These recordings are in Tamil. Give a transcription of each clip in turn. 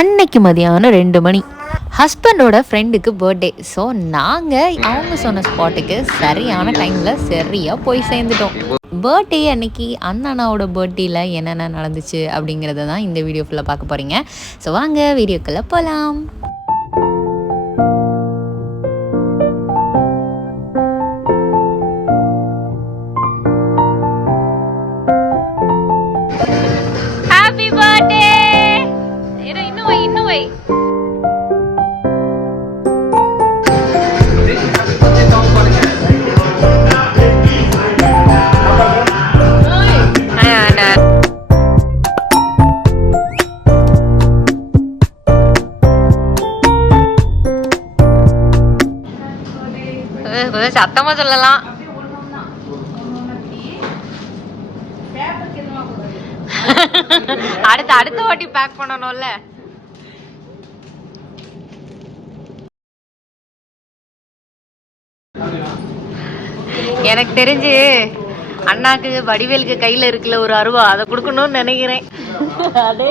அன்னைக்கு மதியானம் ரெண்டு மணி. ஹஸ்பண்டோட ஃப்ரெண்டுக்கு பர்த்டே ஸோ நாங்கள் அவங்க சொன்ன ஸ்பாட்டுக்கு சரியான டைமில் சரியாக போய் சேர்ந்துட்டோம். பர்த்டே அன்னைக்கு அண்ணனாவோட பர்த்டேல என்னென்ன நடந்துச்சு அப்படிங்கிறத தான் இந்த வீடியோ ஃபுல்லாக பார்க்க போகிறீங்க ஸோ வாங்க வீடியோக்குள்ளே போகலாம் கொஞ்சம் சத்தமா சொல்லலாம். அடுத்த அடுத்த வாட்டி பேக் பண்ணணும்ல. எனக்கு தெரிஞ்சு அண்ணாக்கு வடிவேலுக்கு கையில இருக்குல்ல ஒரு அருவா அதை கொடுக்கணும்னு நினைக்கிறேன். அதே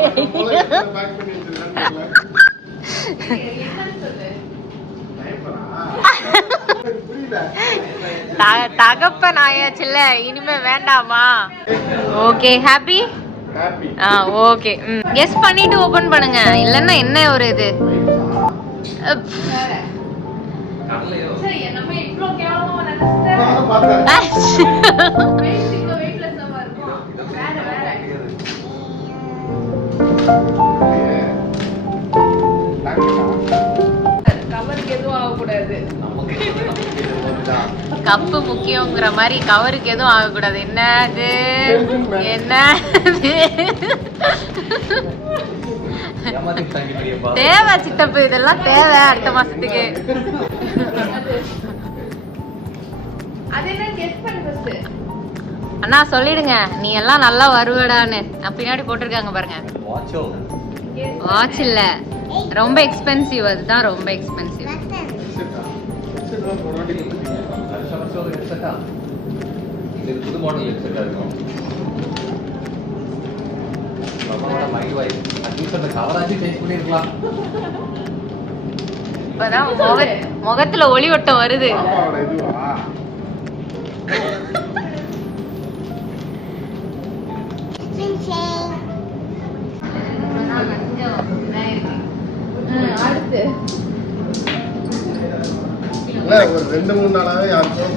த- தகப்பன் ஆயாச்சுல்ல இனிமே வேண்டாமா? ஓகே ஹாப்பி ஹாப்பி ஆ ஓகே ம். கெஸ் பண்ணிட்டு ஓபன் பண்ணுங்க. இல்லன்னா என்ன ஒரு இது. கப்பு முக்கியங்கிற மாதிரி கவருக்கு எதுவும் ஆகக்கூடாது. என்னது? என்ன தேவை சித்தப்பு இதெல்லாம் தேவை அடுத்த மாசத்துக்கு. அண்ணா சொல்லிடுங்க நீ எல்லாம் நல்லா வருவடான்னு நான் பின்னாடி போட்டிருக்காங்க பாருங்க வாட்ச் இல்ல ரொம்ப எக்ஸ்பென்சிவ் அதுதான் ரொம்ப எக்ஸ்பென்சிவ் இது புது மாடல் ஹெட்செட்டா இருக்கும் இப்பதான் முகத்துல ஒளி வட்டம் வருது. இல்ல ஒரு ரெண்டு மூணு நாளாவே யாருக்கும்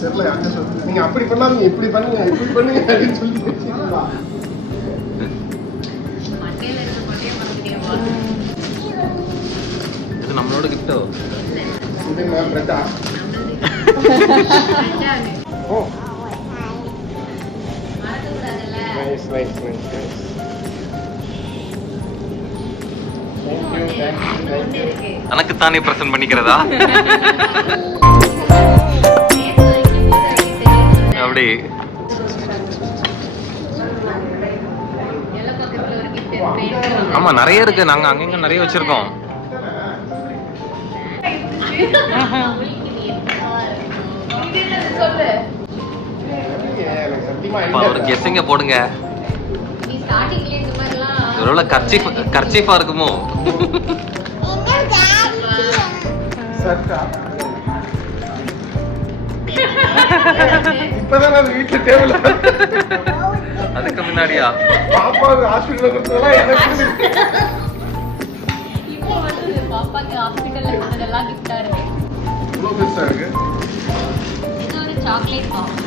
தெரியல யாருக்கும் சொல்லு நீங்க அப்படி பண்ணாதீங்க இப்படி பண்ணுங்க இப்படி பண்ணுங்க அப்படின்னு சொல்லி இதுங்க பிரெட்டா ஓ nice nice nice nice thank you thank you thank you எனக்கு தானே பிரசன்ட் பண்ணிக்கிறதா? அப்படி. ஆமா நிறைய இருக்கு. நாங்க அங்கங்க நிறைய வச்சிருக்கோம். ஒரு கெஸ்ஸிங்க போடுங்க. ஒருவேளை கர்ச்சீஃப் கர்ச்சீஃபா இருக்குமோ? இப்பதான் வீட்டுல டேபிள் அதுக்கு முன்னாடியா? பாப்பாவுக்கு ஹாஸ்பிட்டல் கொடுத்ததெல்லாம் எனக்கு பாப்பாக்கு ஹாஸ்பிட்டல்ல கொடுத்ததெல்லாம் இவ்வளோ பெருசா இருக்கு. இது ஒரு சாக்லேட் பாக்ஸ்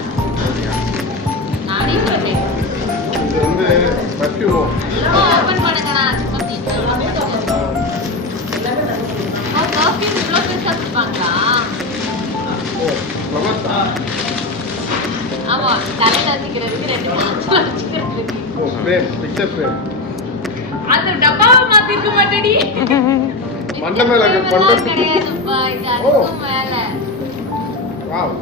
நானே சொல்றேன். இது வந்து பர்ஃப்யூம் ஓபன் பண்ணுங்க நான் பர்ஃபியூம் இவ்வளோ பெருசா கொடுப்பாங்களா? ஓ ஃப்ளவர்ஸா ஆமா தலையில வச்சுக்கிறதுக்கு ரெண்டு பாக்ஸ் வச்சுக்கிறதுக்கு ஓ ஃப்ரேம் பிக்சர் ஃப்ரேம் அந்த டப்பாவை மாத்திருக்க மாட்டேடி. மண்டை மேல இருக்கு, மண்டை. வாவ்.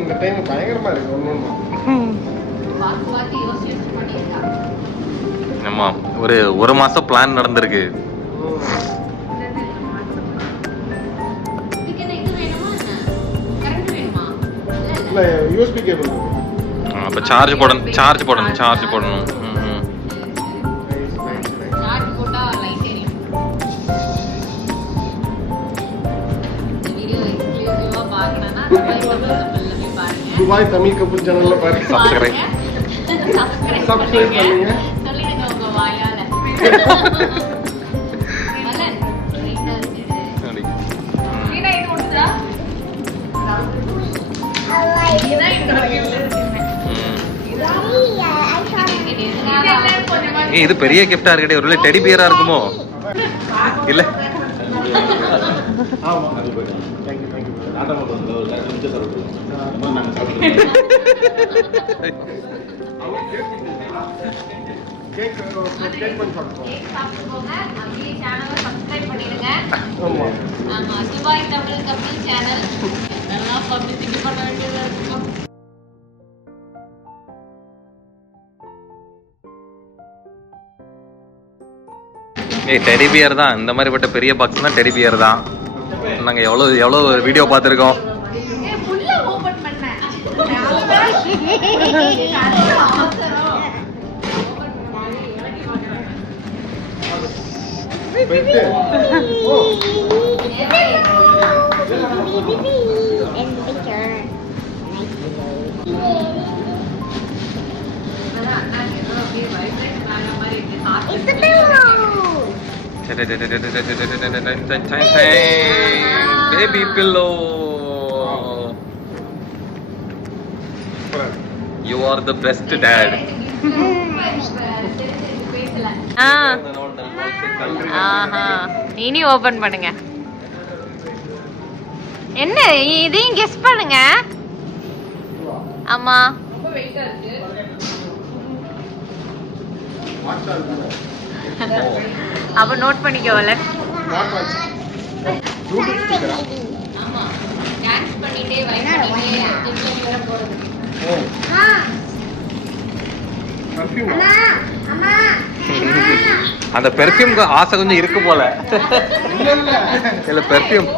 இந்த டைம் பயங்கரமா இருக்கு பண்ணிருக்காங்க ஆமா ஒரு ஒரு மாசம் பிளான் நடந்திருக்கு. இதுக்கு என்ன இது வேணுமா என்ன? கரண்ட் வேணுமா? இல்ல இல்ல. இல்ல யூஎஸ்பி கேபிள் அப்ப சார்ஜ் போடணும் சார்ஜ் போடணும் சார்ஜ் போடணும். துபாய் தமிழ் கப்பல் சேனல்ல பாருங்க. சப்ஸ்கிரைப் சப்ஸ்கிரைப் பண்ணுங்க. சொல்லிடுங்க உங்க வாயால மலன், right ஆ இருக்கு. வீணா இது பெரிய கிஃப்டா இருக்கட்டே ஒருவேளை டெடி பியரா இருக்குமோ இல்ல ஆமா ஆமா துபாய் தமிழ் கப்பல் சேனல் நல்லா பப்ளிசிட்டி பண்ண வேண்டியதா இருக்கும் ஏய் டெடி பியர் தான். இந்த மாதிரிப்பட்ட பெரிய பாக்ஸ் தான் டெடி பியர் தான். நாங்க எவ்வளவு எவ்வளவு வீடியோ பார்த்துருக்கோம்? ஓபன் பண்ணேன் baby pillow you are the best date இனி ஓபன் பண்ணுங்க. என்ன இதையும் கெஸ் பண்ணுங்க. ஆமா. அப்ப நோட் பண்ணிக்கோல பர்ஃபியூம் அந்த பெர்ஃப்யூம்க்கு ஆசை கொஞ்சம் இருக்கு போல இல்ல பெர்ஃப்யூம்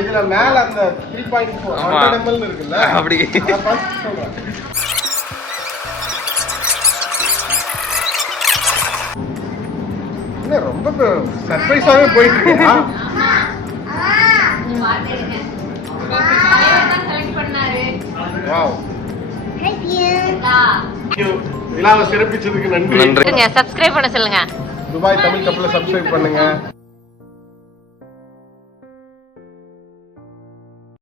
இதுல மேல அந்த 3.4 ஆமா. 100 ml இருக்குல்ல அப்படி. என்ன ரொம்ப சர்ப்ரைஸாவே போயிட்டு இருக்கா பாத்துடுங்க செலக்ட் பண்ணாரு வாவ் இருக்கா? விழாவை சிறப்பிச்சதுக்கு நன்றி. நன்றி. சப்ஸ்கிரைப் பண்ண சொல்லுங்க. துபாய் தமிழ் கப்பலை சப்ஸ்கிரைப் பண்ணுங்க.